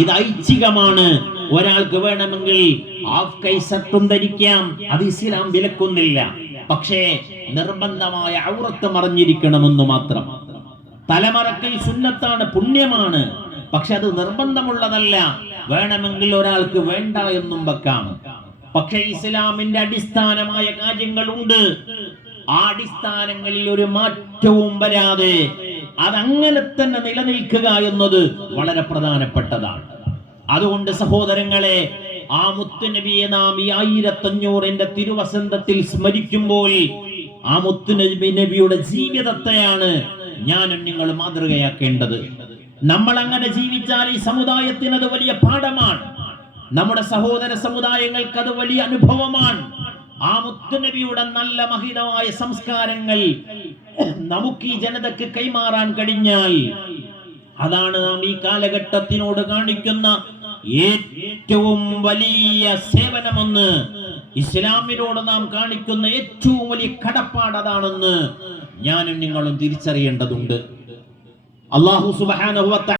ഇത് ഐച്ഛികമാണ്. ഒരാൾക്ക് വേണമെങ്കിൽ ഹാഫ് കൈ ഷർട്ടും ധരിക്കാം, അത് ഇസ്ലാം വിലക്കുന്നില്ല. പക്ഷേ നിർബന്ധമായ ഔറത്ത് മറഞ്ഞിരിക്കണമെന്ന് മാത്രം. തലമറക്കൽ സുന്നത്താണ്, പുണ്യമാണ്, പക്ഷെ അത് നിർബന്ധമുള്ളതല്ല. വേണമെങ്കിൽ ഒരാൾക്ക് വേണ്ട എന്നും വെക്കാം. പക്ഷെ ഇസ്ലാമിന്റെ അടിസ്ഥാനമായ കാര്യങ്ങളുണ്ട്. ആ അടിസ്ഥാനങ്ങളിൽ ഒരു മാറ്റവും വരാതെ അതങ്ങനെ തന്നെ നിലനിൽക്കുക എന്നത് വളരെ പ്രധാനപ്പെട്ടതാണ്. അതുകൊണ്ട് സഹോദരങ്ങളെ, ആ മുത്തുനബിയെ നാം ഈ 1500ന്റെ തിരുവസന്തത്തിൽ സ്മരിക്കുമ്പോൾ ആ മുത്തുനബിയുടെ ജീവിതത്തെയാണ് ഞാനും നിങ്ങൾ മാതൃകയാക്കേണ്ടത്. നമ്മൾ അങ്ങനെ ജീവിച്ചാൽ ഈ സമുദായത്തിന് അത് വലിയ പാഠമാണ്. നമ്മുടെ സഹോദര സമുദായങ്ങൾക്ക് അത് വലിയ അനുഭവമാണ്. ആ മുത്തുനബിയുടെ നല്ല മഹിതമായ സംസ്കാരങ്ങൾ നമുക്ക് ഈ ജനതയ്ക്ക് കൈമാറാൻ കഴിഞ്ഞാൽ അതാണ് നാം ഈ കാലഘട്ടത്തിനോട് കാണിക്കുന്ന ഏറ്റവും വലിയ സേവനമെന്ന്, ഇസ്ലാമിനോട് നാം കാണിക്കുന്ന ഏറ്റവും വലിയ കടപ്പാട് അതാണെന്ന് ഞാനും നിങ്ങളും തിരിച്ചറിയേണ്ടതുണ്ട്. അല്ലാഹു സുബ്ഹാനഹു വ തആല